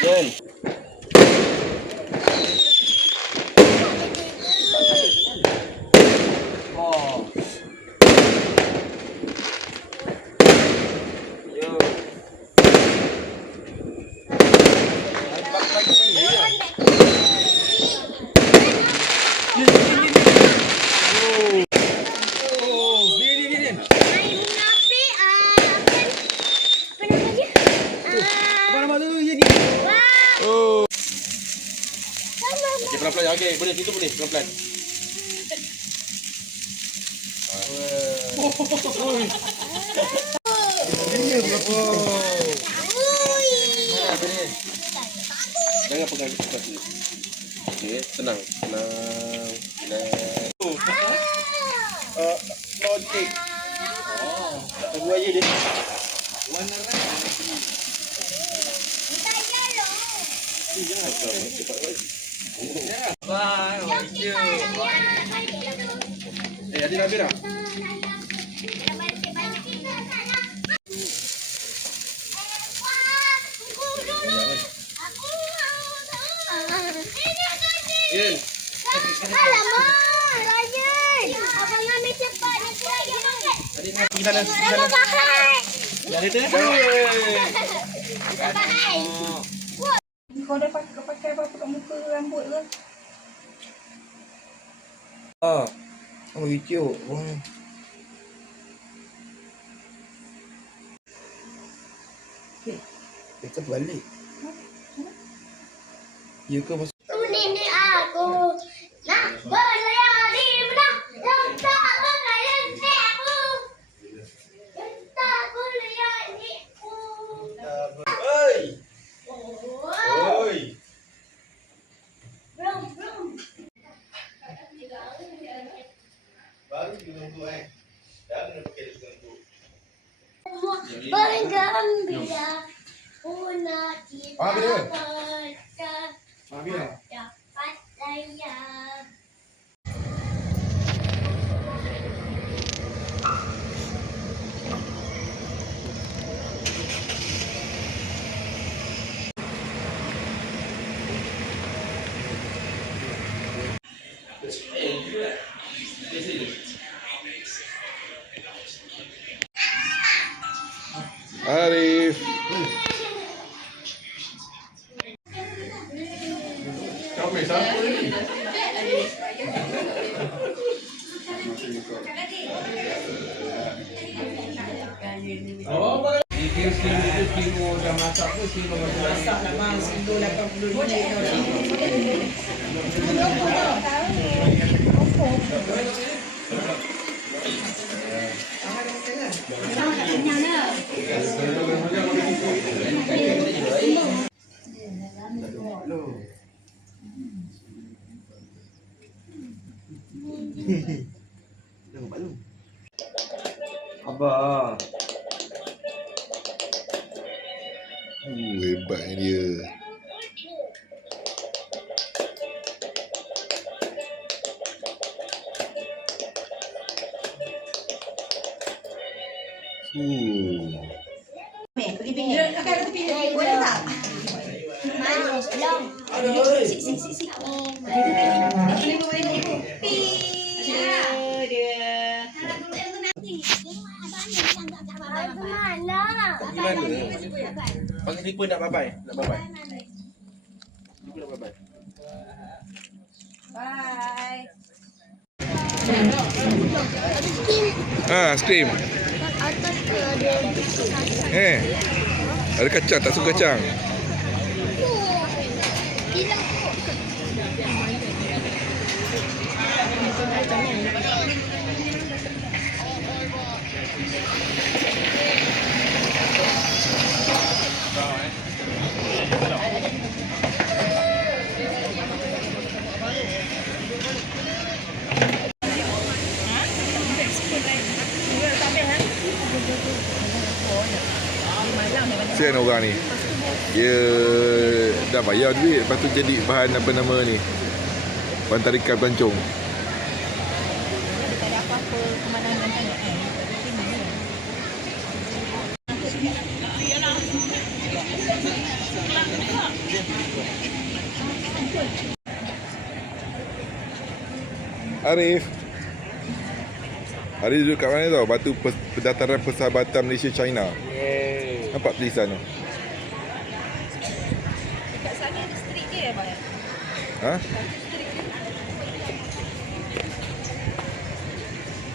Yen. Oh. Yo. Nampak lagi ni ya. Pelan-pelan. Okey, boleh tutup boleh pelan-pelan. Jangan pegang cepat ni. Okey, tenang. Tenang. Logic. Tunggu aja dia. Warna merah. Jangan cepat lagi. Wah, lucu. Adik dah habis dah? Yen. Alamak, Ryan. Abang ambil cepat nanti lagi makan. Adik nak pergi sana. Bahai. Dah ada. Bahai. Kau dah pakai apa kat muka rambut ke? Oh, hijau. Kita balik. Ya ke masuk? Ini aku nak berlayar di mana yang tak berlayar di aku. Yang tak berlayar di aku. Oi. Oi. Brum, brum. Baru ditunggu Jangan pakai ditunggu. Bergembira punah kita Habis dapat layar. Arif. Kau main siapa ni? Oh, Kilo dah masak pun kilo masak nak mas kilo 80 ringgit. Abah. Hebatnya dia. Pergi pinggir. Kakak kata pinggir. Boleh tak? Manis belum? Si. pakai slipper nak bye-bye. Nak bye-bye. Slipper nak bye-bye. Bye. Skrim. Atas ke ada Ada kacang, tak suka kacang. bilang Kesian orang ni. Dia dah bayar duit, lepas tu jadi bahan apa nama ni, bahan tarikan pelancong. tak ada apa-apa. pemandangan tengok kan. Arif. Arif duduk kat mana tau? Batu pendaftaran persahabatan Malaysia-China. Nampak tulisan tu? Dekat sana ada street dia Abang. Ha?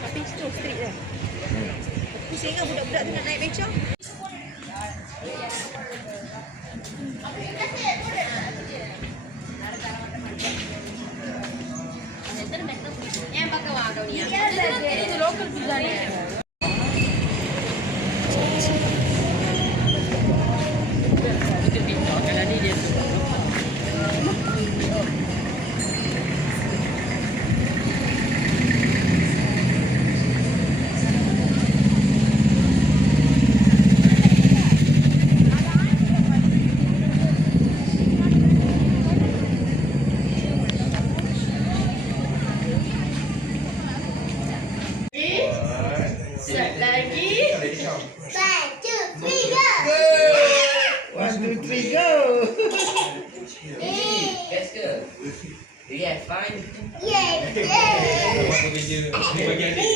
Tapi itu street dia. Pusing kan budak-budak tu nak naik beca. Yang pakai wang kau ni. Ini local pizza ni. Set lagi. 1, 2, 3, go. 1, 2, 3, go! Best ke? Yeah, fine. Yeah, yeah. Apa kerja? Ni bagi adik.